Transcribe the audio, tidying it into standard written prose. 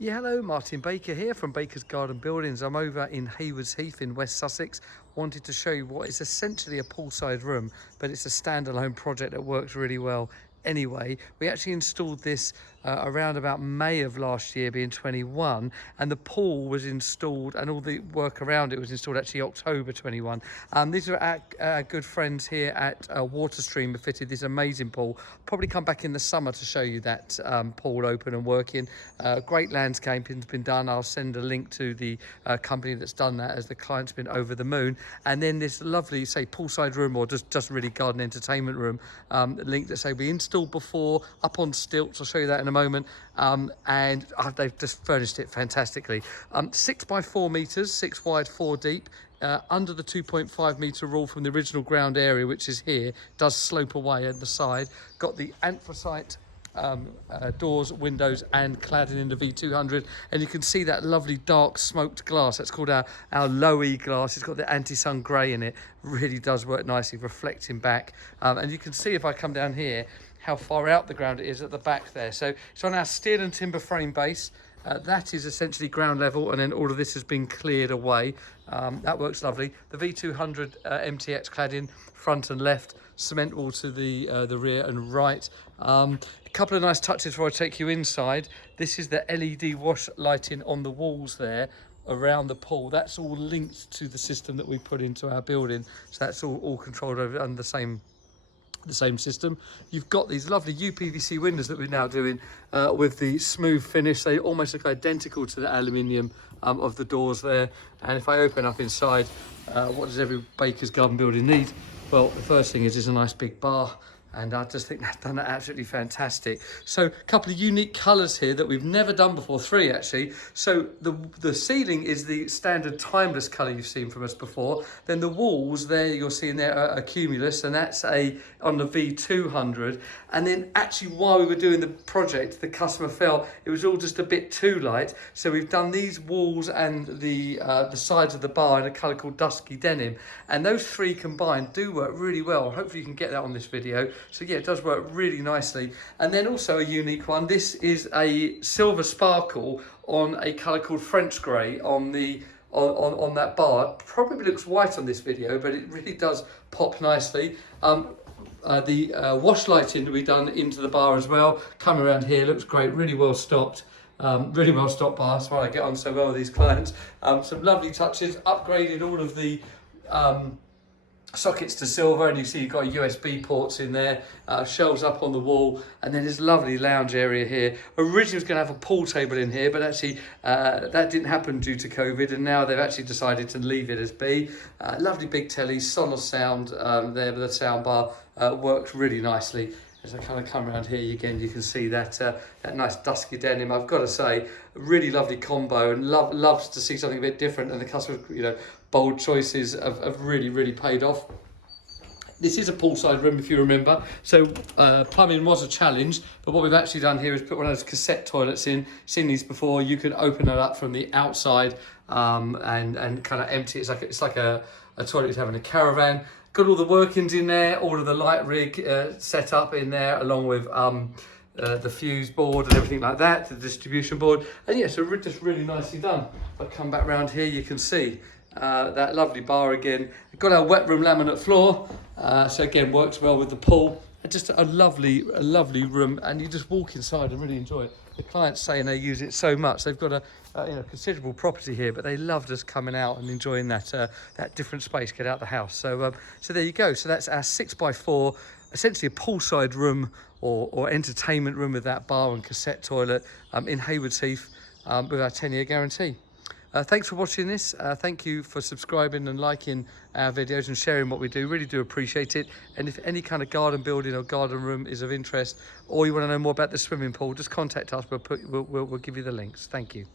Yeah, hello, Martin Baker here from Baker's Garden Buildings. I'm over in Haywards Heath in West Sussex. Wanted to show you what is essentially a poolside room, but it's a standalone project that works really well. Anyway, we actually installed this around about May of last year, being 21, and the pool was installed and all the work around it was installed actually October 21. These are our good friends here at Waterstream have fitted this amazing pool. Probably come back in the summer to show you that pool open and working. Great landscaping's been done. I'll send a link to the company that's done that, as the client's been over the moon. And then this lovely, say, poolside room, or just really garden entertainment room, link that say we installed before, up on stilts. I'll show you that in a moment. And they've just furnished it fantastically. 6 by 4 meters, 6 wide, 4 deep. Under the 2.5 meter rule from the original ground area, which is here, does slope away at the side. Got the anthracite doors, windows and cladding in the V200, and you can see that lovely dark smoked glass. That's called our low E glass. It's got the anti-sun grey in it. Really does work nicely, reflecting back. And you can see, if I come down here, how far out the ground it is at the back there. So it's on our steel and timber frame base. That is essentially ground level, and then all of this has been cleared away. That works lovely. The V200 MTX cladding, front and left, cement wall to the rear and right. A couple of nice touches before I take you inside. This is the LED wash lighting on the walls there around the pool. That's all linked to the system that we put into our building. So that's all controlled over under the same system. You've got these lovely UPVC windows that we're now doing with the smooth finish. They almost look identical to the aluminium of the doors there. And if I open up inside, what does every Baker's Garden building need? Well, the first thing is a nice big bar. And I just think they've done it absolutely fantastic. So a couple of unique colours here that we've never done before, 3 actually. So the ceiling is the standard timeless colour you've seen from us before. Then the walls there you're seeing there are cumulus, and that's on the V200. And then actually while we were doing the project, the customer felt it was all just a bit too light. So we've done these walls and the sides of the bar in a colour called dusky denim. And those 3 combined do work really well. Hopefully you can get that on this video. So yeah, it does work really nicely. And then also a unique one. This is a silver sparkle on a colour called French grey on that bar. It probably looks white on this video, but it really does pop nicely. The wash lighting that we've done into the bar as well. Come around here, looks great, really well stocked. Really well stocked bar. That's why I get on so well with these clients. Some lovely touches. Upgraded all of the sockets to silver, and you see you've got USB ports in there, shelves up on the wall, and then this lovely lounge area here. Originally was going to have a pool table in here, but actually that didn't happen due to COVID, and now they've actually decided to leave it as B. Lovely big telly, Sonos sound there with the sound bar, works really nicely. As I kind of come around here again, you can see that that nice dusky denim. I've got to say, a really lovely combo, and loves to see something a bit different. And the customer, bold choices have really paid off. This is a poolside room, if you remember. So plumbing was a challenge, but what we've actually done here is put one of those cassette toilets in. Seen these before. You can open it up from the outside and kind of empty. It's like a toilet you'd have in a caravan. Got all the workings in there, all of the light rig set up in there, along with the fuse board and everything like that, the distribution board. And yeah, so just really nicely done. If I come back round here, you can see that lovely bar again. We've got our wet room laminate floor, so again, works well with the pool. Just a lovely room, and you just walk inside and really enjoy it. The client's saying they use it so much. They've got a considerable property here, but they loved us coming out and enjoying that different space, get out the house. So so there you go. So that's our 6 by 4, essentially a poolside room or entertainment room with that bar and cassette toilet in Haywards Heath with our 10-year guarantee. Thanks for watching this. Thank you for subscribing and liking our videos and sharing what we do. Really do appreciate it. And if any kind of garden building or garden room is of interest, or you want to know more about the swimming pool, just contact us. We'll give you the links. Thank you.